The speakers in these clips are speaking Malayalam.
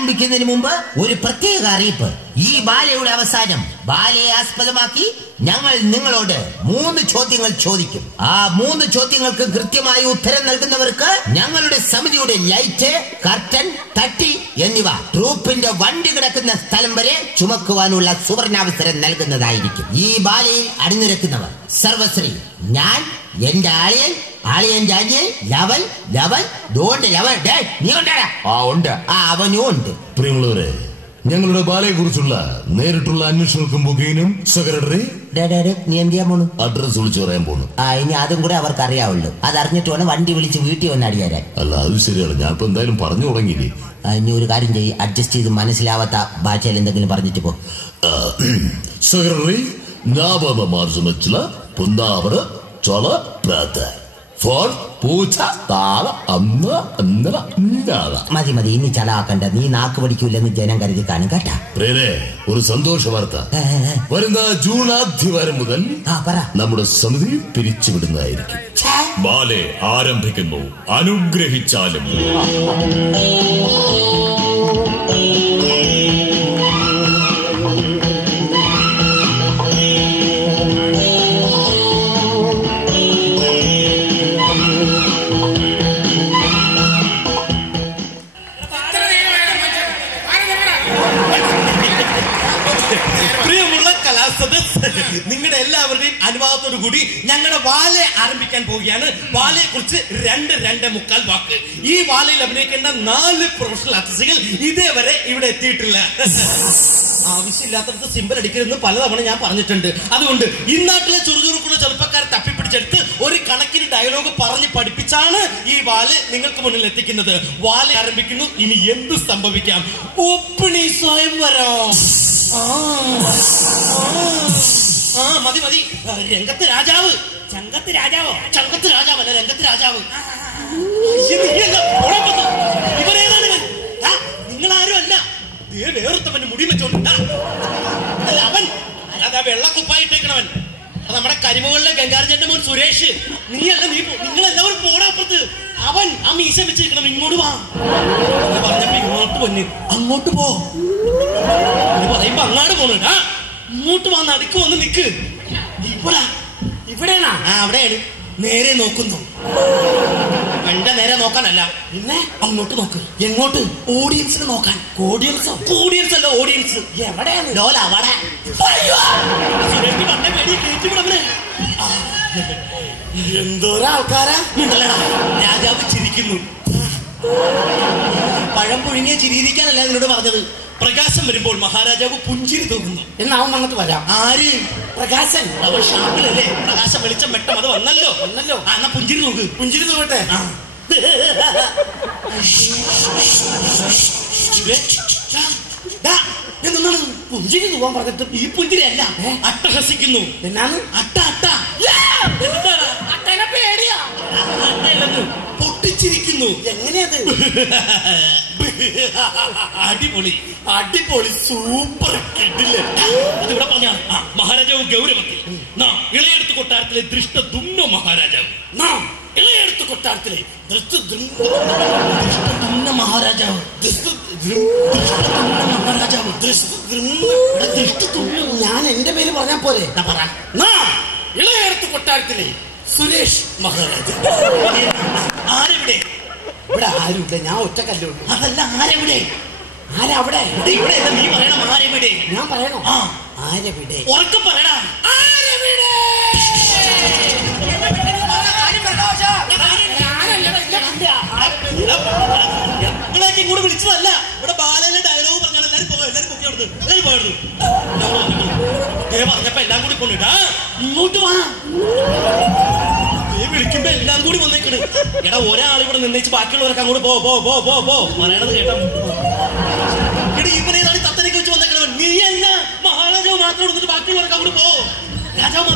ആരംഭിക്കുന്നതിന് മുമ്പ് ഒരു പ്രത്യേക അറിയിപ്പ്. ഈ ബാലയുടെ അവസാനം ബാലയെ ആസ്പദമാക്കി ഞങ്ങൾ നിങ്ങളോട് 3 ചോദ്യങ്ങൾ ചോദിക്കും. ആ 3 ചോദ്യങ്ങൾക്ക് കൃത്യമായി ഉത്തരം നൽകുന്നവർക്ക് ഞങ്ങളുടെ സമിതിയുടെ ലൈറ്റ്, കർട്ടൻ, തട്ടി എന്നിവ ട്രൂപ്പിന്റെ വണ്ടി കിടക്കുന്ന സ്ഥലം വരെ ചുമക്കുവാനുള്ള സുവർണാവസരം നൽകുന്നതായിരിക്കും. ഈ ബാലയിൽ അണിനിരക്കുന്നവർ സർവശ്രീ ഞാൻ, എന്റെ ആളിയന്റെ അനിയൻ ലവൻ നീ ഉണ്ടാ? ഉണ്ട്. അവനും ഉണ്ട്. പ്രിയമുള്ളവരെ, ഞങ്ങളുടെ ബാലയെ കുറിച്ചുള്ള നേരിട്ടുള്ള അന്വേഷണങ്ങൾക്കും ബുക്കിങ്ങിനും സെക്രട്ടറി നീ എന്ത് ചെയ്യാൻ പോണു? അഡ്രസ് വിളിച്ചു പറയാൻ പോണു. ഇനി അതും കൂടെ അവർക്ക് അറിയാവുള്ളൂ. അതറിഞ്ഞിട്ട് വേണം വണ്ടി വിളിച്ച് വീട്ടിൽ വന്ന് അടിയാരാൻ. അല്ല, അത് ശരിയാണ്. ഞാൻ ഇപ്പൊ എന്തായാലും പറഞ്ഞു തുടങ്ങിയില്ലേ. ഇനി ഒരു കാര്യം ചെയ്യും, അഡ്ജസ്റ്റ് ചെയ്ത് മനസ്സിലാവാത്ത ഭാഷയിൽ എന്തെങ്കിലും പറഞ്ഞിട്ട് പോ. സെക്രട്ടറി മാർജമച്ചില പുന്നാവർ ചൊള പ്രാത ഫോൺ പൂച്ച താള മതി ഇനി ചളാക്കണ്ട. നീ നാക്ക് പഠിക്കൂലെന്ന് ജനം കരുതി കാണും കേട്ടാ. ഒരു സന്തോഷ വാർത്ത. വരുന്ന ജൂൺ ആദ്യവാരം മുതൽ നമ്മുടെ സമിതി പിരിച്ചുവിടുന്നതായിരിക്കും. ബാലെ ആരംഭിക്കുന്നു. അനുഗ്രഹിച്ചാലും. നിങ്ങളുടെ എല്ലാവരുടെയും അനുവാദത്തോടു കൂടി ഞങ്ങളുടെ ബാലെ ആരംഭിക്കാൻ പോവുകയാണ്. ബാലയെ കുറിച്ച് 2.25 വാക്ക്. ഈ ബാലയിൽ അഭിനയിക്കേണ്ട 4 പ്രൊഫഷണൽ ആർട്ടിസ്റ്റുകൾ ഇതേവരെ ഇവിടെ എത്തിയിട്ടില്ല. ആവശ്യമില്ലാത്തടത്ത് സിമ്പൽ അടിക്കരുതെന്ന് പലതവണ ഞാൻ പറഞ്ഞിട്ടുണ്ട്. അതുകൊണ്ട് ഇന്നാട്ടിലെ ചുറുചുറുക്കുള്ള ചെറുപ്പക്കാരെ തപ്പിപ്പിടിച്ചെടുത്ത് ഒരു കണക്കിന് ഡയലോഗ് പറഞ്ഞ് പഠിപ്പിച്ചാണ് ഈ വാല് നിങ്ങൾക്ക് മുന്നിൽ എത്തിക്കുന്നത്. വാല് ആരംഭിക്കുന്നു. ഇനി എന്ത് സംഭവിക്കാം? ഓപ്പണി സ്വയംവരം. മതി. രംഗത്ത് രാജാവ്. ചങ്കത്ത് രാജാവോ? ചങ്കത്ത് രാജാവല്ല, രംഗത്ത് രാജാവ്. ഇവരേതാണ്? നിങ്ങളാരും അല്ല. വേറൊരുത്തവന്റെ മുടി വെച്ചോണ്ടാ. അല്ല, അവൻ അതാ വെള്ളക്കുപ്പായിട്ടേക്കണവൻ. അത് നമ്മുടെ കരിമുകളിലെ ഗംഗാരജന്റെ മോൻ സുരേഷ്. നീയല്ല, നിങ്ങളെല്ലാവരും പോടാപ്പുറത്ത്. അവൻ ആ മീശ വെച്ചിരിക്കണം. ഇങ്ങോട്ട് വാ പറഞ്ഞപ്പോ ഇങ്ങോട്ട് പൊന്ന്. അങ്ങോട്ട് പോ പറയുമ്പോ അങ്ങാട് പോണ. ഇങ്ങോട്ട് വാ, നടുക്ക് വന്ന് നിക്ക്. ഇവിടെയാണോ? അവിടെയാണ്. നേരെ നോക്കുന്നു. എന്റെ നേരെ നോക്കാനല്ല, പിന്നെ അങ്ങോട്ട് നോക്ക്. എങ്ങോട്ട്? ഓഡിയൻസിന് നോക്കാൻ. ഓഡിയൻസ് അല്ല, ഓഡിയൻസ് എവിടെയാണ്? ലോല അവിടെ. എന്തോരാൾക്കാരാ. രാജാവ് ചിരിക്കുന്നു. പഴം പുഴുങ്ങിയ ചിരിയിരിക്കാനല്ല നിന്നോട് പറഞ്ഞത്. പ്രകാശം വരുമ്പോൾ മഹാരാജാവ് പുഞ്ചിരി തൂക്കുന്നു. എന്നാവും വന്നിട്ട് വരാം. ആര്? പ്രകാശൻ. അവൻ ഷാപ്പിലല്ലേ? പ്രകാശം വെളിച്ചം വെട്ടം അത് വന്നല്ലോ. എന്നാ പുഞ്ചിരി നോക്ക്. പുഞ്ചിരി നോക്കട്ടെ. എന്താണ് പുഞ്ചിരി തൂവാൻ പറഞ്ഞിട്ട്? ഈ പുഞ്ചിരി അല്ല, അട്ടഹസിക്കുന്നു. എന്നാണ് അട്ട? അട്ടനെ പേടിയാ. പൊട്ടിച്ചിരിക്കുന്നു. എങ്ങനെയത്? അടിപൊളി സൂപ്പർ കിട്ടില്ല. അതിവിടെ പറഞ്ഞ മഹാരാജാവ് ഗൗരവത്തിൽ. ഇളയെടുത്ത് കൊട്ടാരത്തിലെ ദൃഷ്ടദുമ്ന മഹാരാജാവ്. ഇളയെടുത്ത് കൊട്ടാരത്തിലെ ഞാൻ എന്റെ പേര് പറഞ്ഞാ പോലെ. ഇളയെടുത്ത് കൊട്ടാരത്തിലെ സുരേഷ് മഹാരാജാവ്. ആരെവിടെ? ഇവിടെ ആരുമില്ല, ഞാൻ ഒറ്റക്കല്ലുള്ളൂ. അതല്ല, ആരെവിടെ? ആരവിടെ? ഇവിടെ നീ പറയണം. ആരെവിടെ? ഞാൻ പറയണോ? ആരെവിടെ? ഉറക്കെ പറയടാ. ആരെവിടെ? നിങ്ങളൊക്കെ ഇങ്ങോട്ട് വിളിച്ചതല്ല. ഇവിടെ ബാലയിലെ ഡയലോഗ് പറഞ്ഞാൽ എല്ലാരും പോയിരുന്നു. പറഞ്ഞപ്പോ എല്ലാം കൂടി കൊണ്ടിട്ടാ. ഇങ്ങോട്ട് വാ. വിളിക്കുമ്പോ എല്ലാം കൂടി വന്നേക്കണ്. എടാ, ഒരാൾ ഇവിടെ നിന്നേച്ച് ബാക്കിയുള്ളവരൊക്കെ അങ്ങോട്ട് പോ പറയണത് കേട്ടോ. എടാ, ഇവനേതാണ് തത്തനൊക്കെ വെച്ച് വന്നേക്കണവൻ. നീ അല്ല, മഹാരാജാവ് മാത്രം എടുത്തിട്ട് ബാക്കിയുള്ളവരൊക്കെ അങ്ങോട്ട് പോ. രാജാവ്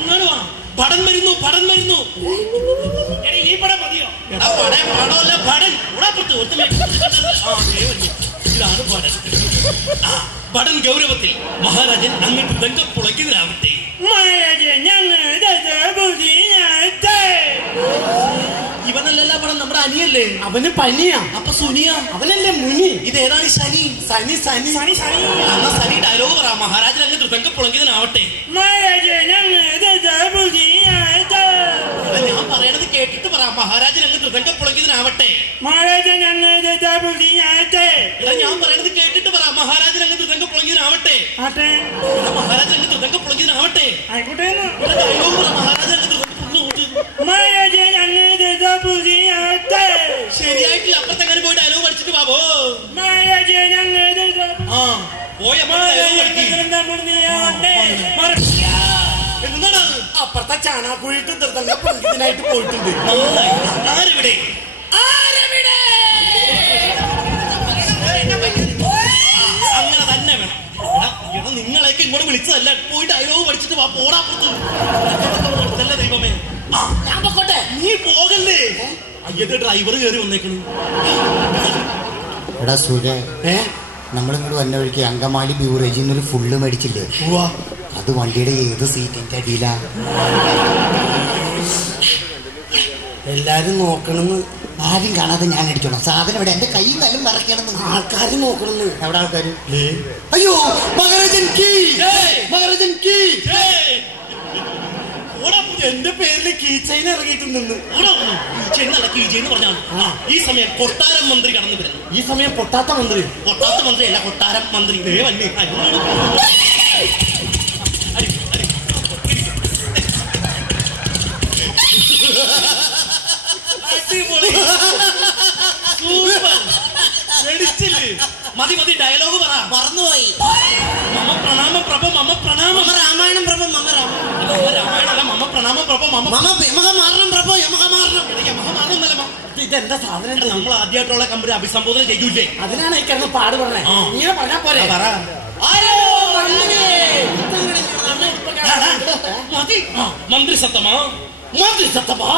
ഇങ്ങോട്ട് വാ. പടൻ വരുന്നു. ഈ പടം മതിയോ? എടാ, പടമല്ല, പടൻ. ഇതാണ് പടൻ. പടൻ ഗൗരവത്തിൽ. മഹാരാജൻ അങ്ങോട്ട് രംഗപ്പുളയ്ക്കുന്നതാവട്ടെ. മഹാരാജൻ ഇവനല്ലല്ല പണം നമ്മുടെ അനിയല്ലേ. അവന് പനിയാ. അപ്പൊ സുനിയ അവനല്ലേ മുനി. ഇതേതാണ് ശനി? സനി സനി സനി സനി. എന്നാ സനി ഡയലോഗ് പറ. മഹാരാജൻ അങ്ങ് തൃതങ്ക പുളങ്ങിയതിനാവട്ടെ. ഞാൻ പറയണത് കേട്ടിട്ട് പറ. മഹാരാജൻ അങ്ങ് തൃതങ്ക പുളങ്ങിയതിനാവട്ടെ. ഞാൻ പറയണത് കേട്ടിട്ട് പറ. മഹാരാജൻ അങ്ങ് തൃതങ്ക പുളങ്ങിയതിനാവട്ടെ. മഹാരാജൻ അങ്ങ് തൃതങ്ക പുളങ്ങിയതിനാവട്ടെ. ഡയലോഗ് പറ. മഹാരാജൻ അങ്ങ് ശരിയായിട്ടില്ല. അപ്പുറത്തെങ്ങനെ പോയി ഡയലോഗ് പഠിച്ചിട്ട് ബാബോ. എന്താണ് അപ്പുറത്തെ ചാണാക്കുഴിട്ട് ഇതിനായിട്ട് പോയിട്ടുണ്ട്. ആരെവിടെ? അങ്ങനെ തന്നെ വേണം. എടാ നിങ്ങളെയൊക്കെ ഇങ്ങോട്ട് വിളിച്ചതല്ല. പോയി ഡയലോഗ് പഠിച്ചിട്ട് വാ. പോടാ പുറത്തല്ലേ ദൈവമേ. ഞാൻ പൊക്കോട്ടെ. നീ പോകല്ലേ. അയ്യത്തെ ഡ്രൈവർ കയറി വന്നേക്കണ്. എടാ സൂര്യ, നമ്മളിങ്ങോട്ട് വന്ന വഴിക്ക് അങ്കമാലി ബ്യൂറേജിൽ നിന്നൊരു ഫുള്ള് മേടിച്ചില്ലേ? അത് വണ്ടിയുടെ ഏത് സീറ്റിന്റെ അടിയിലാ? എല്ലാരും നോക്കണെന്ന്. ആരും കാണാതെ ഞാൻ അടിക്കണം. സാധനം ഇവിടെ എന്റെ കൈയും കാലും മറക്കണമെന്ന് ആൾക്കാര് നോക്കണെന്ന്. എവിടെ ആൾക്കാര്? അയ്യോ, മഹാരാജൻ കീ, മഹാരാജൻ കീ. എന്റെ പേരില് കീച്ചൈൻ ഇറങ്ങിയിട്ടുണ്ടെന്ന്. കീച്ചെന്ന് പറഞ്ഞാൽ ഈ സമയം കൊട്ടാരം മന്ത്രി കടന്നു വരുന്നു. ഈ സമയം പൊട്ടാത്ത മന്ത്രി. പൊട്ടാത്ത മന്ത്രി അല്ല, കൊട്ടാരം മന്ത്രി. വല്ലേ മതി മതി. ഡയലോഗ് പറ. മറന്നുപോയി. മമ പ്രണാമം പ്രഭ മമ പ്രണാമം. രാമായണം പ്രഭ മമ രാമായണല്ല. മമ പ്രണാമം പ്രഭ മമ യമകമാരണം പ്രഭ യമകമാരണം. യമകമാരണമല്ല. ഇതെന്താ സാധനം? നമ്മൾ ആദ്യമായിട്ടുള്ള കമ്പനി അഭിസംബോധന ചെയ്യൂലേ? അതിനാണ് ഈ കിടന്ന് പാട് പറഞ്ഞേ. ഇങ്ങനെ പറഞ്ഞാ പോരെ. പറ. മന്ത്രി സത്തമാ. മന്ത്രി സത്തമാ.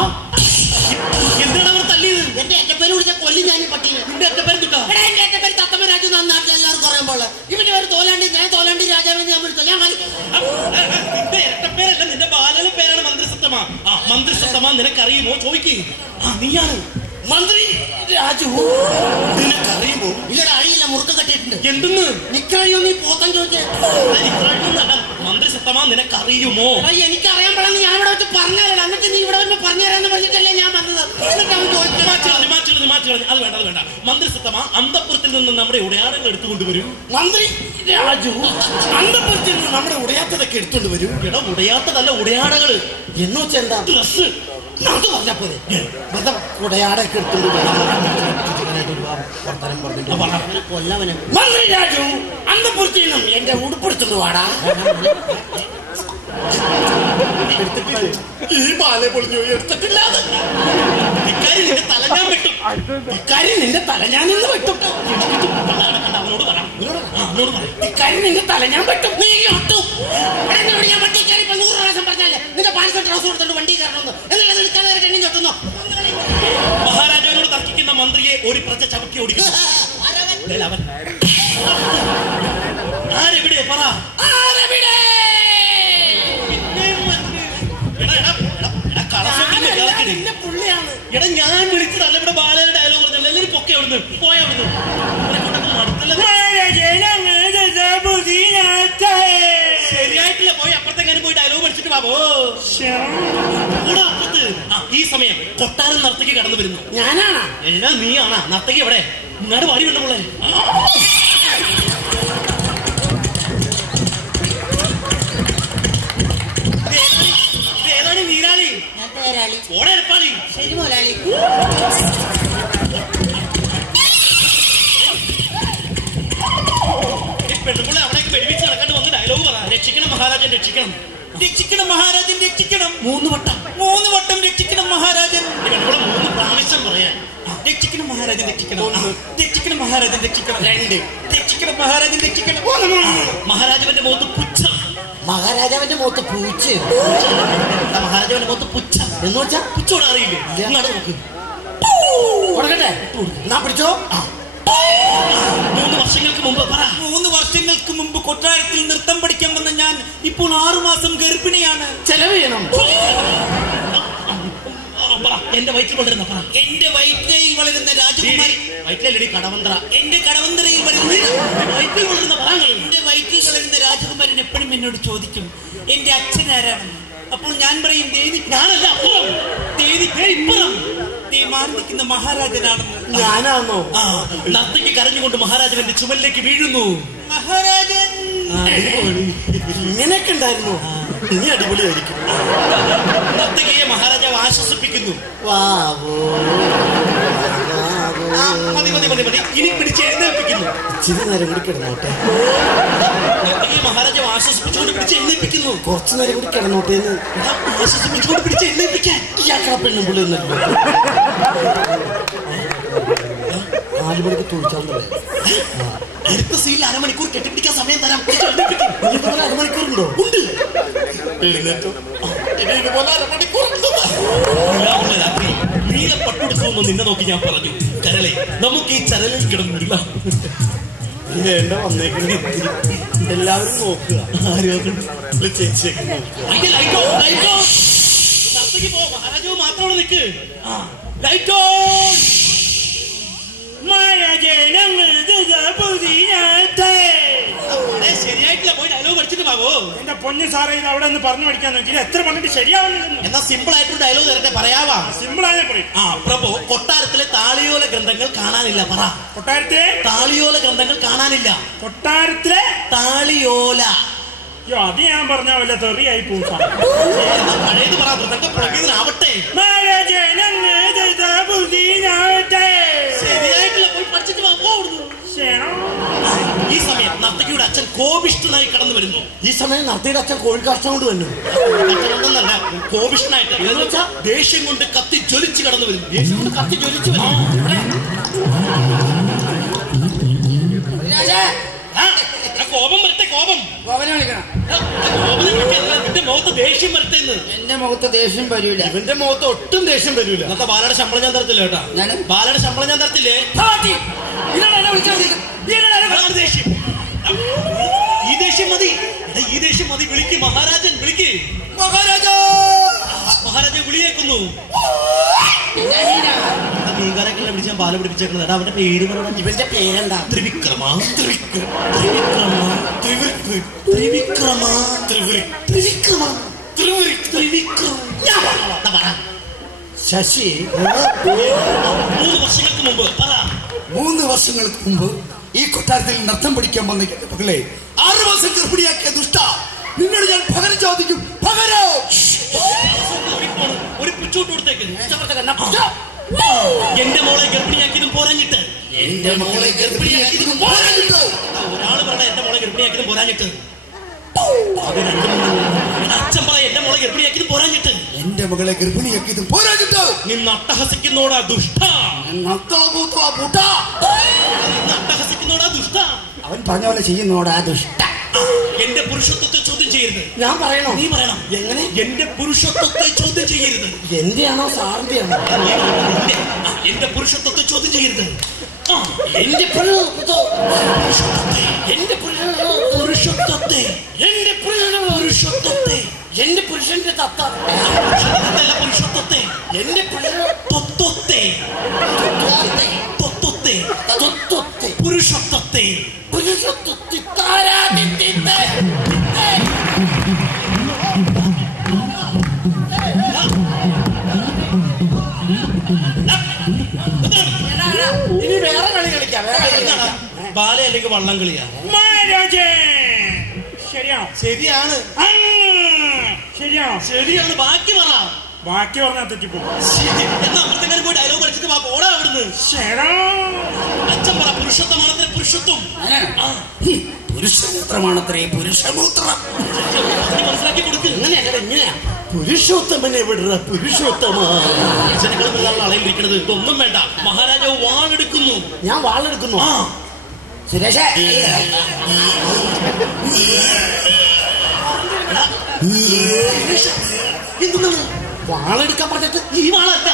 എന്താണ് അവർ തല്ലിയത്? എന്റെ ഏറ്റപ്പേര് വിളിച്ച കൊല്ലി ഞാൻ പട്ടിയെ. നിന്റെ ഏറ്റപ്പേര് കിട്ടാ? എന്റെ ഏറ്റപ്പേര് തത്തമ്മ രാജു നാട്ടിൽ എല്ലാവർക്കും അറിയാൻ പോലെ. ഇവന്റെ പേര് തോലാണ്ടി. ഞാൻ തോലാണ്ടി രാജാവെന്ന് ഞാൻ വിളിച്ചു. ഞാൻ നിന്റെ ഏറ്റപ്പേരല്ല, നിന്റെ ബാലയുടെ പേരാണ് മന്ത്രി സത്തമാ. മന്ത്രി സത്തമാ നിനക്കറിയുമോ? ചോദിക്കേ. നീയാണ് മന്ത്രി രാജു. നിനക്കറിയുമോ? ഇല്ലടാ, അറിയില്ല. മുറുക്ക കെട്ടിയിട്ടുണ്ട്. എന്തെന്ന്? നിക്കറിയോ? നീ പോത്തൻ ചോദിച്ചേ. മന്ത്രി സത്തമാ നിനക്കറിയുമോ? എനിക്കറിയാൻ പാടില്ല. ഞാൻ ഇവിടെ വെച്ച് പറഞ്ഞാലോ. എന്നിട്ട് നീ ഇവിടെ വരുമ്പോ പറഞ്ഞു തരാന്ന് പറഞ്ഞിട്ടല്ലേ ഞാൻ വന്നത്. അത് വേണ്ട, അത് വേണ്ട. മന്ത്രി സത്തമാ അന്തപുരത്തിൽ നിന്ന് നമ്മുടെ ഉടയാടങ്ങൾ എടുത്തുകൊണ്ടുവരും. മന്ത്രി രാജു അന്തപുരത്തിൽ നിന്ന് നമ്മുടെ ഉടയാത്തതൊക്കെ എടുത്തോണ്ട് വരും. എടാ, ഉടയാത്തതല്ല, ഉടയാടകള്. എന്ന് വെച്ചാ എന്താ? ഡ്രസ്. അത് പറഞ്ഞാ പോലെ. ഉടയാടൊക്കെ എടുത്തോണ്ട് കൊല്ലവന്. മന്ത്രി രാജു അന്തപുരത്തിൽ നിന്നും എന്റെ ഉടുപ്പെടുത്തോണ്ട് വാടാ. ഈ മാല പൊളിഞ്ഞു എടുത്തിട്ടില്ല. ഇക്കാരി നിന്റെ തല ഞാൻ വെട്ടും. ഇക്കാരി നിന്റെ തല ഞാൻ നിന്ന് വെട്ടും. അവനോട് പറ. ഇക്കാരി നിന്റെ തല ഞാൻ വെട്ടും. നീ ഒട്ടും. ഞാൻ വണ്ടി കയറി 100 പ്രാവശ്യം പറഞ്ഞാലേ നിന്റെ പാൻസ് ട്രൗസർ എടുത്തോണ്ട് വണ്ടി കയറണമെന്ന്. എന്നുള്ളത് എടുക്കാതെ കണ്ണി ചൊട്ടുന്നോ? മഹാരാജാവിനോട് തർക്കിക്കുന്ന മന്ത്രിയെ ഒരു പ്രജ ചവിട്ടി ഓടിക്കുന്നു. അവൻ ആരെവിടെ? പറ. എടാ, ഞാൻ വിളിച്ചതല്ല. ഇവിടെ ബാലയുടെ ഡയലോഗ് പറഞ്ഞല്ലോ. എല്ലാവരും പൊക്കെ അവിടുന്ന് പോയ അവിടുന്ന്. ശരിയായിട്ടില്ല. പോയി അപ്പുറത്തെങ്ങാനും പോയി ഡയലോഗ് പഠിച്ചിട്ട് ബാബോ. അപ്പുറത്ത് ഈ സമയം കൊട്ടാരം നർത്തകി കടന്നു വരുന്നു. ഞാനാണാ? എല്ലാം നീയാണാ? നർത്തകി എവിടെ? ഇങ്ങാട് പാടി വേണ്ട പോലെ. ഏതാണ് നീരാളി? ഓടെ എരപ്പാളി. ശരി മോലാളി. പെണ്ണുമ്പോൾ അവിടേക്ക് വെടിവിച്ച് നടക്കാണ്ട് വന്ന് ഡയലോഗ് പറ. രക്ഷിക്കണം മഹാരാജൻ, രക്ഷിക്കണം. രക്ഷിക്കണം മഹാരാജൻ, രക്ഷിക്കണം. 3 വട്ടം രക്ഷിക്കണം മഹാരാജൻ. പെണ്ണുമ്പോൾ 3 പ്രാവശ്യം പറയാൻ. രക്ഷിക്കണം മഹാരാജൻ, രക്ഷിക്കണം. രക്ഷിക്കണം മഹാരാജൻ, രക്ഷിക്കണം. 2 രക്ഷിക്കണം മഹാരാജൻ, രക്ഷിക്കണം. മഹാരാജാവിന്റെ മുഖത്ത് പുച്ഛ. മഹാരാജാവിന്റെ മുഖത്ത് പൂച്ച. മഹാരാജാവിന്റെ മുഖത്ത് പുച്ഛ എന്ന് വെച്ചാ പുച്ചോട് അറിയില്ലേ? ഇങ്ങോട്ട് നോക്ക്. കൊടുക്കട്ടെ. ഞാൻ പിടിച്ചോ. 3 വർഷങ്ങൾക്ക് മുമ്പ് പറ. 3 വർഷങ്ങൾക്ക് മുമ്പ് കൊട്ടാരത്തിൽ നൃത്തം പഠിക്കാൻ വന്ന ഞാൻ ഇപ്പോൾ 6 മാസം ഗർഭിണിയാണ്. ചെലവ് ചെയ്യണം. എന്റെ വയറ്റിൽ വളരുന്ന പറ. എന്റെ വയറ്റിൽ വളരുന്ന രാജകുമാരി. വയറ്റിലടി കടവന്ത്ര. എന്റെ കടവന്തരയിൽ വളരുന്ന വയറ്റിൽ വളരുന്ന പറങ്ങൾ. എന്റെ വയറ്റിൽ വളരുന്ന രാജകുമാരൻ എപ്പോഴും എന്നോട് ചോദിക്കും എന്റെ അച്ഛൻ ആരാണെന്ന്. അപ്പോൾ ഞാൻ പറയും ദേവി. ഞാനല്ല അപ്പുറം. ദേവി ഇപ്പുറം മാറി നിൽക്കുന്ന മഹാരാജനാണെന്ന്. ഞാനാണോ? നർത്തയ്ക്ക് കരഞ്ഞുകൊണ്ട് മഹാരാജൻ എന്റെ ചുമലിലേക്ക് വീഴുന്നു. മഹാരാജൻ ഇങ്ങനെയൊക്കെ ഉണ്ടായിരുന്നു. ഇനി അടിപൊളിയായിരിക്കും. നർത്തകിയെ മഹാരാജാവ് ആശ്വസിപ്പിക്കുന്നു. മതി മതി മതി മതി ഇനി പിടിച്ച് എഴുന്നേൽപ്പിക്കുന്നു. ഇച്ചിരി നേരം കൂടി കിടന്നോട്ടെ. നർത്തകിയെ മഹാരാജാവ് ആശ്വസിപ്പിച്ചുകൊണ്ട് പിടിച്ച് എഴുന്നേൽപ്പിക്കുന്നു. കുറച്ചു നേരം കൂടി കിടന്നോട്ടെ എന്ന് ആശ്വസിപ്പിച്ചുകൊണ്ട് പിടിച്ച് എഴുന്നേൽപ്പിക്കാൻ. ഇയാക്കാ പെണ്ണും പുള്ളി ഒന്നല്ലോ. 4 മണിക്ക് തുളിച്ചാൽ അടുത്ത സീനിൽ അരമണിക്കൂർ കെട്ടിപ്പിടിക്കാൻ സമയം തരാം. അരമണിക്കൂറുണ്ടോ? ഉണ്ട്. എഴുന്നേറ്റോ? ഇതുപോലെ അരമണിക്കൂർ രാത്രി നീല പട്ടുടുക്കുമെന്ന് നിന്നെ നോക്കി ഞാൻ പറഞ്ഞു. കരളെ നമുക്ക് ഈ ചരലിൽ കിടന്നില്ല. വേണ്ട വന്നേക്കുന്നത് എല്ലാവരും നോക്കുക. ചേച്ചിയൊക്കെ മഹാരാജാവ് മാത്രമാണ് നിൽക്ക്. ശരിയായിട്ടില്ല. പോയി ഡയലോഗ് പഠിച്ചിട്ട് പോവോ. എന്റെ പൊന്നു സാറേ ഇത് അവിടെ നിന്ന് പറഞ്ഞു പഠിക്കാൻ നോക്കി. എത്ര പറഞ്ഞിട്ട് ശരിയാവുന്നില്ലെന്ന്. എന്നാ സിമ്പിൾ ആയിട്ടൊരു ഡയലോഗ് തരട്ടെ, പറയാവാ? സിമ്പിൾ ആയ പറയും. പ്രഭു, കൊട്ടാരത്തിലെ താളിയോല ഗ്രന്ഥങ്ങൾ കാണാനില്ല. പറ. കൊട്ടാരത്തിലെ താളിയോല ഗ്രന്ഥങ്ങൾ കാണാനില്ല. കൊട്ടാരത്തിലെ താളിയോല. അയ്യോ അത് ഞാൻ പറഞ്ഞ വല്ല തെറിയായി പോകും. പഴയത് പറ. ഇതൊക്കെ പ്രകൃതിനാവട്ടെ. ശരിയായിട്ടില്ല. പോയി പഠിച്ചിട്ട് പോവുന്നു. ഈ സമയം നർത്തകിയുടെ അച്ഛൻ കോപിഷ്ഠനായി കടന്നു വരുന്നു. ഈ സമയം നർത്തയുടെ അച്ഛൻ കോഴിക്കാഷ്ടം കൊണ്ട് വന്നു. കഷ്ടമൊന്നല്ല, കോപിഷ്ഠനായിട്ട് ദേഷ്യം കൊണ്ട് കത്തി ജ്വലിച്ച് കടന്നു വരുന്നു. ദേഷ്യം കൊണ്ട് കത്തി ജ്വലിച്ച് വരുന്നു. കോപം വരട്ടെ. കോപം നിന്റെ മുഖത്ത് ദേഷ്യം വരട്ടെ. എന്റെ മുഖത്ത് ദേഷ്യം വരൂല. ഇവന്റെ മുഖത്ത് ഒട്ടും ദേഷ്യം വരൂല. ഇന്നത്തെ ബാലയുടെ ശമ്പളം ഞാൻ തരത്തില്ല കേട്ടാ. ബാലയുടെ ശമ്പളം ഞാൻ തരത്തില്ലേ. ദേഷ്യം. ഈ ദേഷ്യം മതി. ഈ ദേഷ്യം മതി. വിളിക്ക് മഹാരാജൻ. വിളിക്ക് മഹാരാജാ. മഹാരാജ വിളിയേക്കുന്നു. മീൻകാരൊക്കെ വിളിച്ചാൽ ബാല പിടിപ്പിച്ചേക്കുന്നത്. അവന്റെ പേര് പറയണം. ഇവന്റെ പേരെന്താ? ത്രിവിക്രമ. ശശി 3 വർഷങ്ങൾക്ക് മുമ്പ് പറ. 3 വർഷങ്ങൾക്ക് മുമ്പ് ഈ കൊട്ടാരത്തിൽ നൃത്തം പഠിക്കാൻ വന്ന മകളെ 6 മാസം ഗർഭിണിയാക്കിയ ദുഷ്ട, നിന്നോട് ഞാൻ പകരം ചോദിക്കും. പകരം ഒരു പുച്ചോട്ട് കൊടുത്തേക്ക്. എന്റെ മോളെ ഗർഭിണിയാക്കിയതും പോരാഞ്ഞിട്ട്. എന്റെ മകളെ ഗർഭിണിയാക്കിയതും പോരാഞ്ഞിട്ട്. ഒരാള് പറയണ എന്റെ മോളെ ഗർഭിണിയാക്കിയതും പോരാഞ്ഞിട്ട്. അച്ഛൻ പറ എന്റെ മോളെ ഗർഭിണിയാക്കിയതും പോരാഞ്ഞിട്ട്. എന്റെ മകളെ ഗർഭിണിയാക്കിയതും പോരാഞ്ഞിട്ട്. നിന്ന് അട്ടഹസിക്കുന്നോടാ ദുഷ്ട. അട്ടഹസിക്കുന്നോടാ ദുഷ്ട. അവൻ പറഞ്ഞ പോലെ ചെയ്യുന്നോടാ ദുഷ്ട. എന്റെ പുരുഷത്വത്തെ ചോദ്യം ചെയ്യരുത്. ഞാൻ പറയണോ? നീ പറയണം. എങ്ങനെ? എന്റെ പുരുഷത്വത്തെ ചോദ്യം ചെയ്യരുത്. എന്റെയാണോ സാറിന്റെ ആണോ? എന്റെ പുരുഷത്വത്തെ ചോദ്യം ചെയ്യരുത്. എന്റെ പുരുഷത്വത്തെ, എന്റെ പുരുഷത്വത്തെ, എന്റെ പുരുഷത്വത്തെ, എന്റെ പുരുഷന്റെ തത്ത, പുരുഷത്വത്തെ, എന്റെ പുരുഷത്വത്തെ, പുരുഷത്വത്തെ, പുരുഷത്വത്തെ താരാതിഥ്യത്തെ. ഇനി വേറെ കളി കളിക്കാം. ബാല അല്ലെങ്കിൽ വള്ളം കളിയാ. ശരിയാണോ? ശരിയാണ്. ശരിയാണോ? ശരിയാണ്. ബാക്കി പറ. ബാക്കി പറഞ്ഞാൽ തെറ്റിപ്പോകും. എന്നാ അപ്പുറത്തെങ്ങനെ പോയി ഡയലോഗ് പഠിച്ചിട്ട് പോടാ അവിടുന്ന്. അച്ഛൻ പറ. പുരുഷത്വമാണത്രേ പുരുഷത്വം. പുരുഷമൂത്രമാണത്രേ പുരുഷമൂത്രം. മനസ്സിലാക്കി കൊടുക്ക്. എങ്ങനെയാ പുരുഷോത്തമനെ വിടുക? പുരുഷോത്തമ അളയിലിരിക്കുന്നത്. ഇതൊന്നും വേണ്ട. മഹാരാജാവ് വാളെടുക്കുന്നു. ഞാൻ വാളെടുക്കുന്നു. സുരേഷ് എന്താണ് വാളെടുക്കാൻ പറഞ്ഞിട്ട്? ഈ വാളല്ല,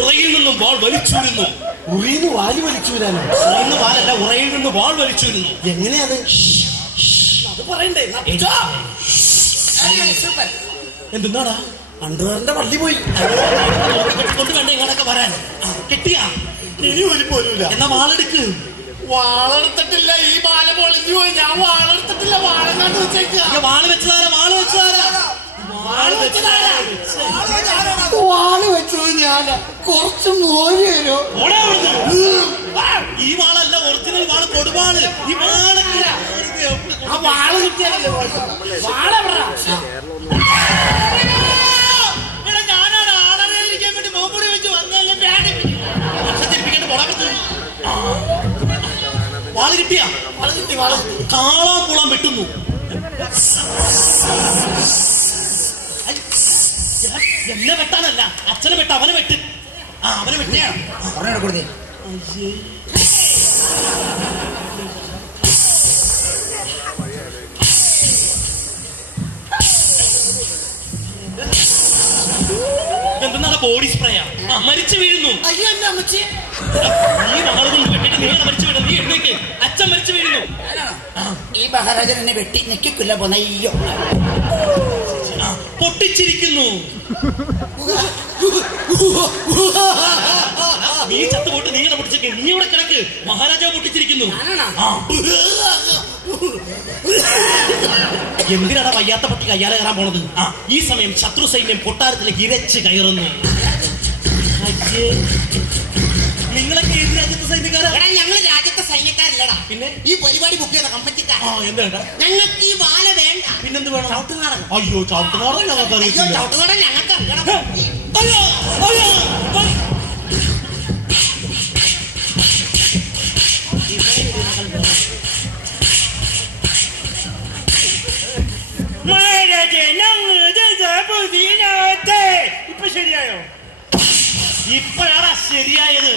ഉറയിൽ നിന്നും വാൾ വലിച്ചൂരുന്നു. ഉറിന്ന് വാല് വലിച്ചൂരാനോ? ഉറയിന്ന് വാലല്ല, ഉറയിൽ നിന്ന് വാൾ വലിച്ചൂരുന്നു. എങ്ങനെയത്? അത് പറയണ്ടേ? എന്തുന്നാടാ? അണ്ടുകാരന്റെ പള്ളി പോയി കൊണ്ട് വേണ്ട ഇങ്ങോട്ടൊക്കെ വരാൻ. കിട്ടിയാ ഇനി ഒരു പോലുമില്ല. എന്നാ വാളെടുക്ക്. വാളെടുത്തിട്ടില്ല. ഈ ബാല പൊളിഞ്ഞു പോയി. ഞാൻ വാളെടുത്തിട്ടില്ല. വാളെങ്ങാണ്ട് വെച്ചേക്ക. വാള് വെച്ചതാരാ? വാള് വെച്ചതാരാ? വാള് വെച്ചത് ഞാനാ. കുറച്ച് മോര് തരോ? ഈ വാളല്ല ഒറിജിനൽ വാള്, കൊടുവാള്. ഈ വാളൊക്കെ ആ വാള് കിട്ടിയാലല്ലേ ഞാനാണ് ആളറിയാതിരിക്കാൻ വേണ്ടി മോപ്പുടി വെച്ച് വന്നല്ലേ വർഷത്തിരിപ്പിക്കേണ്ട പോളാക്കത്ത്. വാള് കിട്ടിയാ? വാള് കിട്ടി. വാള് കാളാൻ കുളം വെട്ടുന്നു. എന്നെ വെട്ടാനല്ല, അച്ഛനെ വെട്ട. അവനെ വെട്ട്. അവനെ വെട്ടിയാ കൊടുത്തേ. എന്താണ് ബോഡി സ്പ്രേയാ? മരിച്ചു വീഴുന്നു. അയ്യോ എന്നെ അമ്മച്ചി. നീ വാള് കൊണ്ട് വെട്ടിട്ട് നീ മരിച്ചു വീഴുന്നു. നീ എണ്ണയ്ക്ക് അച്ഛൻ മരിച്ചു വീഴുന്നു. ഈ മഹാരാജൻ എന്നെ വെട്ടി നെക്കിക്കില്ല പോന്നയ്യോ. പൊട്ടിച്ചിരിക്കുന്നു. നീ ചത്തുപോട്ട് നീ ഇങ്ങനെ പൊട്ടിച്ചേക്ക്. നീ ഇവിടെ കിടക്ക്. മഹാരാജാവ് പൊട്ടിച്ചിരിക്കുന്നു. എന്തിനാണ് വയ്യാത്ത പൊട്ടി കയ്യാലെ കയറാൻ പോണത്? ഈ സമയം ശത്രു സൈന്യം കൊട്ടാരത്തിലേക്ക് ഇരച്ച് കയറുന്നു. നിങ്ങളൊക്കെ ഏത് രാജ്യത്തെ സൈന്യക്കാരാ? ഞങ്ങൾ രാജ്യത്തെ സൈന്യക്കാരില്ലടാ. പിന്നെ ഈ പരിപാടി ബുക്ക് ചെയ്ത കമ്പറ്റിക്കാർ. എന്താ? ഞങ്ങൾക്ക് ഈ വാല വേണ്ട. പിന്നെന്ത് വേണം? ചവിട്ടുനാടകം. അയ്യോ ചവിട്ടുനാടകം ഞങ്ങൾക്ക് അറിയില്ല. ചവിട്ടുനാടകം ഞങ്ങൾക്ക് അറിയണം. അയ്യോ അയ്യോ ഇപ്പൊ ശരിയായോ? ഇപ്പോഴാണ് ശരിയായത്.